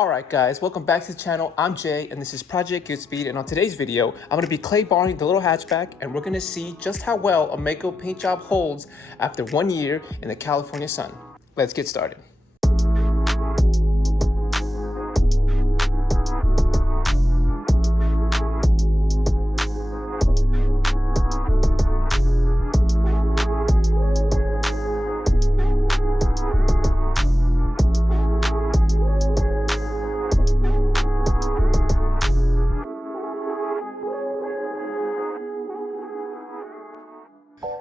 Alright guys, welcome back to the channel. I'm Jay and this is Project GoodSpeed, and on today's video, I'm going to be clay barring the little hatchback and we're going to see just how well a MAACO paint job holds after 1 year in the California sun. Let's get started.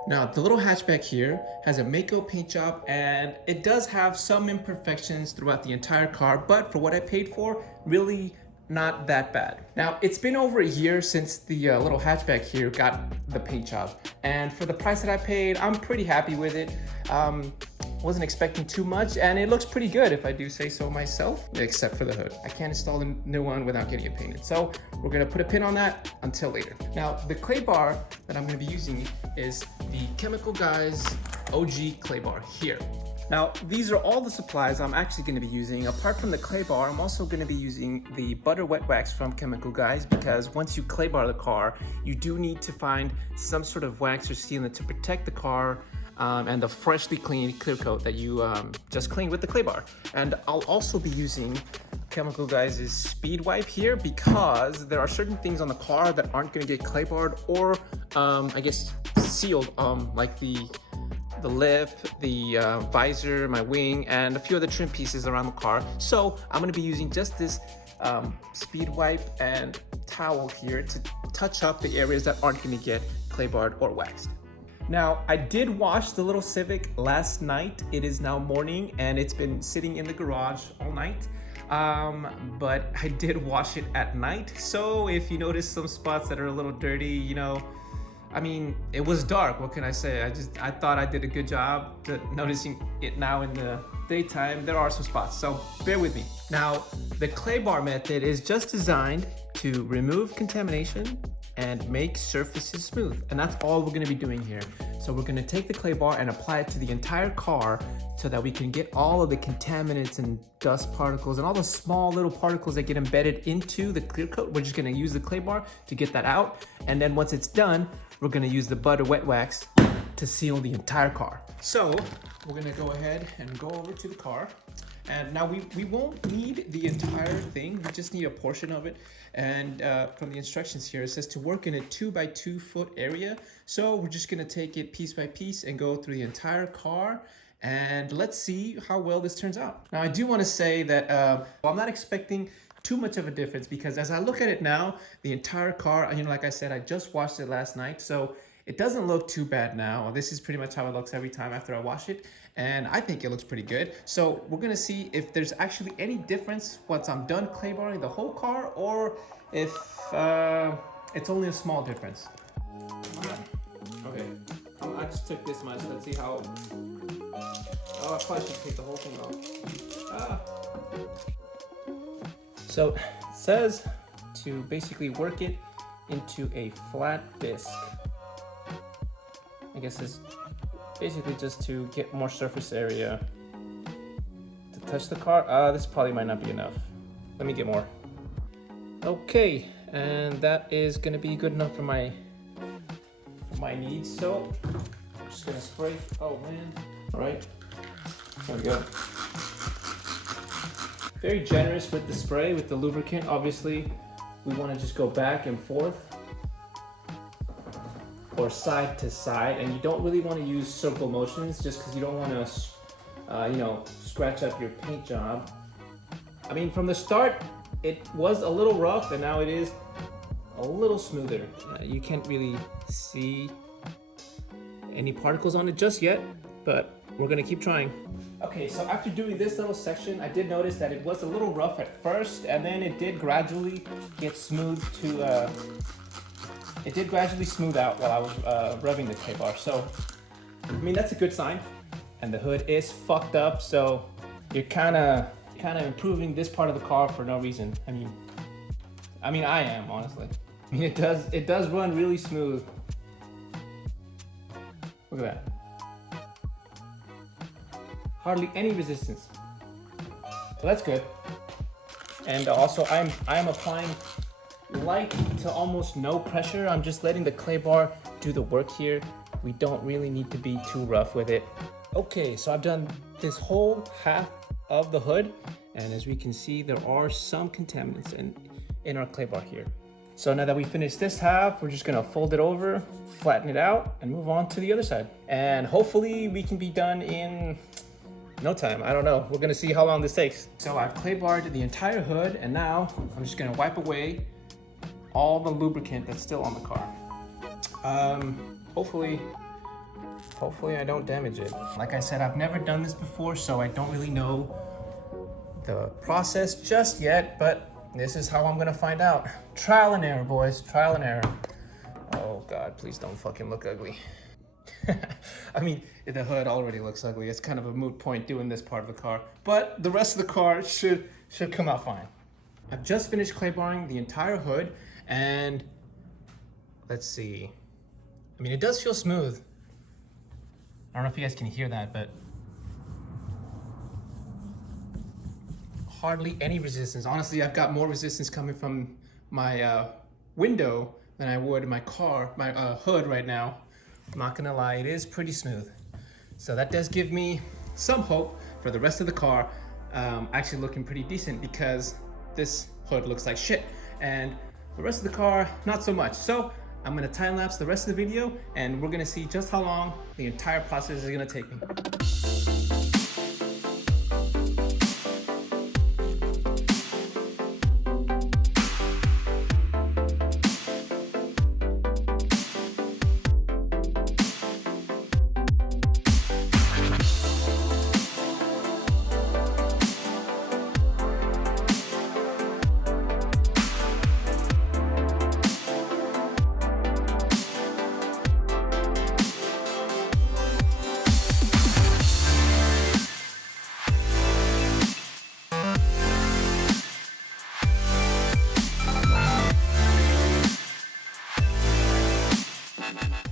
Now, the little hatchback here has a MAACO paint job and it does have some imperfections throughout the entire car, but for what I paid for, really not that bad. Now, it's been over a year since the little hatchback here got the paint job, and for the price that I paid, I'm pretty happy with it. Wasn't expecting too much, and it looks pretty good if I do say so myself, except for the hood. I can't install a new one without getting it painted, so we're gonna put a pin on that until later. Now, the clay bar that I'm gonna be using is the Chemical Guys OG clay bar here. Now, these are all the supplies I'm actually gonna be using. Apart from the clay bar, I'm also gonna be using the butter wet wax from Chemical Guys, because once you clay bar the car, you do need to find some sort of wax or sealant to protect the car and the freshly cleaned clear coat that you just cleaned with the clay bar. And I'll also be using Chemical Guys' speed wipe here because there are certain things on the car that aren't gonna get clay barred or I guess sealed, like the lip, the visor, my wing, and a few other trim pieces around the car. So I'm gonna be using just this speed wipe and towel here to touch up the areas that aren't gonna get clay barred or waxed. Now, I did wash the little Civic last night. It is now morning and it's been sitting in the garage all night. But I did wash it at night. So if you notice some spots that are a little dirty, you know, I mean, it was dark, what can I say? I thought I did a good job noticing it now in the daytime. There are some spots, so bear with me. Now, the clay bar method is just designed to remove contamination and make surfaces smooth. And that's all we're gonna be doing here. So we're gonna take the clay bar and apply it to the entire car so that we can get all of the contaminants and dust particles and all the small little particles that get embedded into the clear coat. We're just gonna use the clay bar to get that out. And then once it's done, we're gonna use the butter wet wax to seal the entire car. So we're gonna go ahead and go over to the car. And now we won't need the entire thing, we just need a portion of it. And from the instructions here, it says to work in a 2 by 2 foot area. So we're just gonna take it piece by piece and go through the entire car. And let's see how well this turns out. Now, I do wanna say that I'm not expecting too much of a difference, because as I look at it now, the entire car, you know, like I said, I just washed it last night. So it doesn't look too bad now. This is pretty much how it looks every time after I wash it. And I think it looks pretty good. So we're gonna see if there's actually any difference once I'm done clay barring the whole car, or if it's only a small difference. Okay, I just took this much. Let's see how, oh, I probably should take the whole thing off. So it says to basically work it into a flat disc. I guess it's basically just to get more surface area to touch the car. This probably might not be enough. Let me get more. Okay, and that is gonna be good enough for my needs. So I'm just gonna spray. Oh man! All right, there we go. Very generous with the spray, with the lubricant. Obviously, we want to just go back and forth or side to side, and you don't really want to use circle motions just because you don't want to, you know, scratch up your paint job. I mean, from the start, it was a little rough, and now it is a little smoother. You can't really see any particles on it just yet, but we're gonna keep trying. Okay, so after doing this little section, I did notice that it was a little rough at first, and then it did gradually get smooth to, it did gradually smooth out while I was rubbing the clay bar. So, I mean, that's a good sign. And the hood is fucked up, so you're kind of improving this part of the car for no reason. I mean, I am, honestly. I mean, it does run really smooth. Look at that. Hardly any resistance. So that's good. And also I'm applying light to almost no pressure. I'm just letting the clay bar do the work here. We don't really need to be too rough with it. Okay, so I've done this whole half of the hood, and as we can see, there are some contaminants in our clay bar here. So now that we finished this half, we're just gonna fold it over, flatten it out, and move on to the other side. And hopefully we can be done in no time. I don't know. We're gonna see how long this takes. So I've clay barred the entire hood, and now I'm just gonna wipe away all the lubricant that's still on the car. Hopefully I don't damage it. Like I said, I've never done this before, so I don't really know the process just yet, but this is how I'm gonna find out. Trial and error, boys, trial and error. Oh God, please don't fucking look ugly. I mean, the hood already looks ugly. It's kind of a moot point doing this part of the car, but the rest of the car should come out fine. I've just finished clay barring the entire hood, and let's see. I mean, it does feel smooth. I don't know if you guys can hear that, but hardly any resistance. Honestly, I've got more resistance coming from my window than I would my car, my hood right now. I'm not gonna lie, it is pretty smooth. So that does give me some hope for the rest of the car actually looking pretty decent, because this hood looks like shit and the rest of the car, not so much. So I'm gonna time lapse the rest of the video, and we're gonna see just how long the entire process is gonna take me.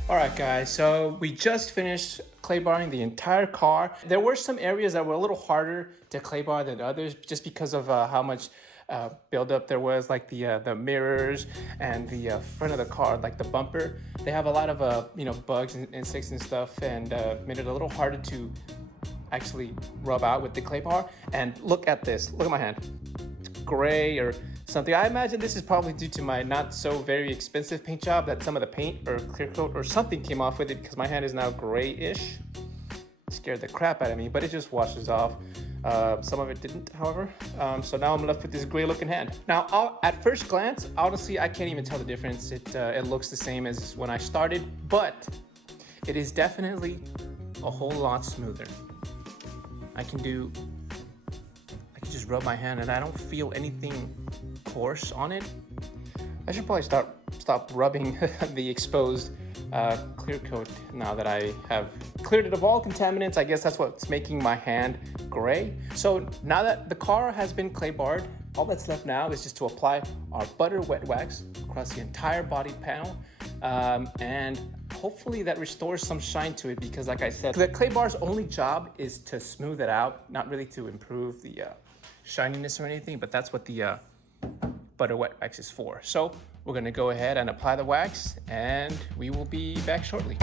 Alright guys, so we just finished clay barring the entire car. There were some areas that were a little harder to clay bar than others, just because of how much buildup there was, like the mirrors and the front of the car, like the bumper. They have a lot of bugs and insects and stuff, and made it a little harder to actually rub out with the clay bar. And look at this, look at my hand. It's gray or something. I imagine this is probably due to my not so very expensive paint job, that some of the paint or clear coat or something came off with it, because my hand is now grayish. Scared the crap out of me, but it just washes off. Some of it didn't, however. So now I'm left with this gray looking hand. Now, at first glance, honestly, I can't even tell the difference. It looks the same as when I started, but it is definitely a whole lot smoother. I can just rub my hand and I don't feel anything coarse on it. I should probably stop rubbing the exposed clear coat now that I have cleared it of all contaminants. I guess that's what's making my hand gray. So now that the car has been clay barred, all that's left now is just to apply our butter wet wax across the entire body panel, and hopefully that restores some shine to it, because like I said, the clay bar's only job is to smooth it out, not really to improve the shininess or anything, but that's what the butter wet wax is for. So we're gonna go ahead and apply the wax, and we will be back shortly.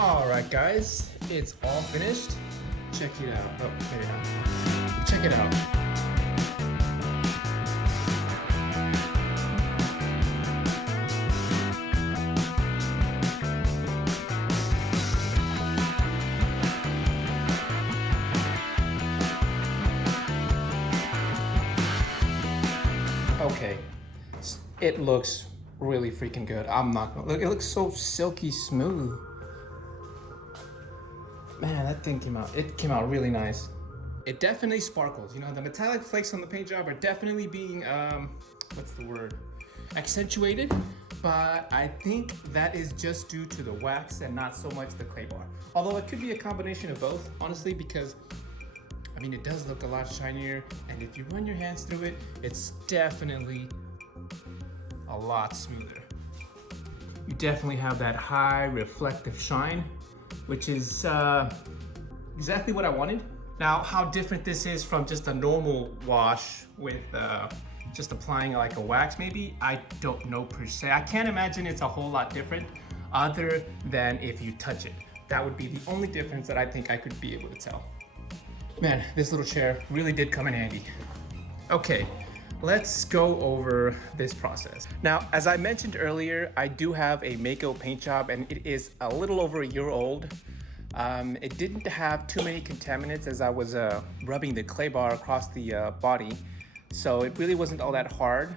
Alright guys, it's all finished. Check it out. Oh, maybe not. Check it out. Okay, it looks really freaking good. I'm not gonna look, it looks so silky smooth. Man, that thing came out really nice. It definitely sparkles. You know, the metallic flakes on the paint job are definitely being, what's the word? accentuated, but I think that is just due to the wax and not so much the clay bar. Although it could be a combination of both, honestly, because I mean, it does look a lot shinier, and if you run your hands through it, it's definitely a lot smoother. You definitely have that high reflective shine, which is exactly what I wanted. Now, how different this is from just a normal wash with just applying like a wax maybe, I don't know per se. I can't imagine it's a whole lot different other than if you touch it. That would be the only difference that I think I could be able to tell. Man, this little chair really did come in handy. Okay, let's go over this process. Now, as I mentioned earlier, I do have a MAACO paint job and it is a little over a year old. It didn't have too many contaminants as I was rubbing the clay bar across the body. So it really wasn't all that hard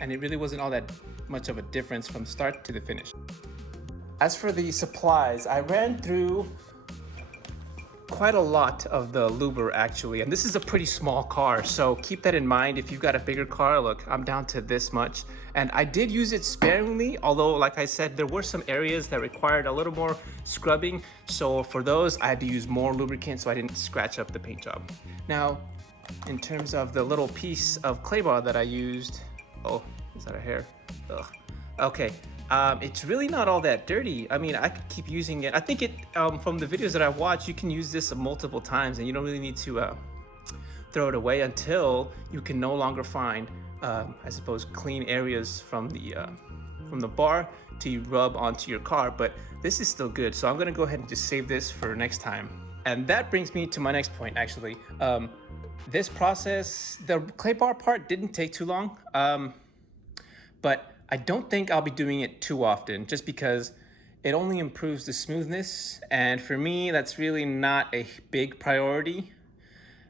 and it really wasn't all that much of a difference from start to the finish. As for the supplies, I ran through quite a lot of the luber actually, and this is a pretty small car, so keep that in mind. If you've got a bigger car, look, I'm down to this much, and I did use it sparingly, although like I said, there were some areas that required a little more scrubbing, so for those I had to use more lubricant so I didn't scratch up the paint job. Now, in terms of the little piece of clay bar that I used, oh, is that a hair? Ugh. Okay. It's really not all that dirty. I mean, I could keep using it. I think it, from the videos that I watch, you can use this multiple times and you don't really need to throw it away until you can no longer find, I suppose, clean areas from the bar to rub onto your car. But this is still good. So I'm gonna go ahead and just save this for next time. And that brings me to my next point, actually. This process, the clay bar part didn't take too long, but I don't think I'll be doing it too often just because it only improves the smoothness. And for me, that's really not a big priority.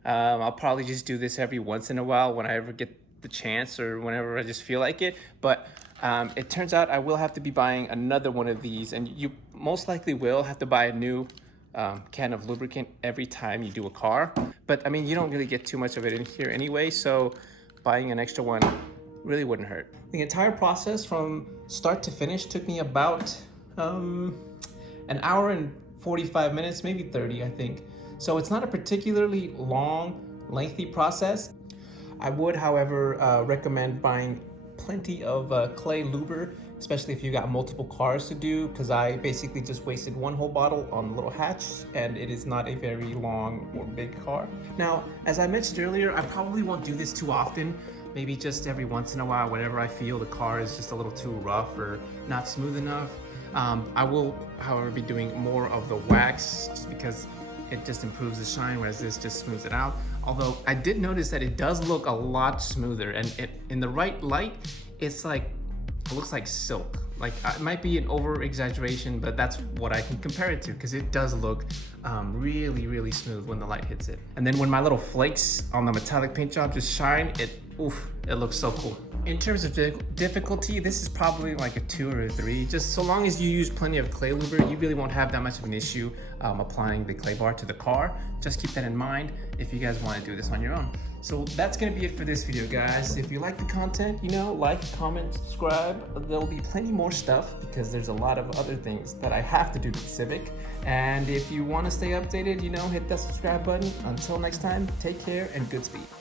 I'll probably just do this every once in a while when I ever get the chance or whenever I just feel like it. But it turns out I will have to be buying another one of these, and you most likely will have to buy a new can of lubricant every time you do a car. But I mean, you don't really get too much of it in here anyway, so buying an extra one really wouldn't hurt. The entire process from start to finish took me about an hour and 45 minutes, maybe 30, I think. So it's not a particularly long, lengthy process. I would, however, recommend buying plenty of clay luber, especially if you got multiple cars to do, because I basically just wasted one whole bottle on the little hatch, and it is not a very long or big car. Now, as I mentioned earlier, I probably won't do this too often. Maybe just every once in a while, whenever I feel the car is just a little too rough or not smooth enough. I will, however, be doing more of the wax just because it just improves the shine, whereas this just smooths it out. Although I did notice that it does look a lot smoother, and in the right light, it's like, it looks like silk. Like, it might be an over exaggeration, but that's what I can compare it to, because it does look really, really smooth when the light hits it. And then when my little flakes on the metallic paint job just shine, it looks so cool. In terms of difficulty, this is probably like a 2 or a 3. Just so long as you use plenty of clay luber, you really won't have that much of an issue applying the clay bar to the car. Just keep that in mind if you guys want to do this on your own. So that's gonna be it for this video, guys. If you like the content, like, comment, subscribe. There'll be plenty more stuff because there's a lot of other things that I have to do with Civic. And if you want to stay updated, hit that subscribe button. Until next time, take care and Goodspeed.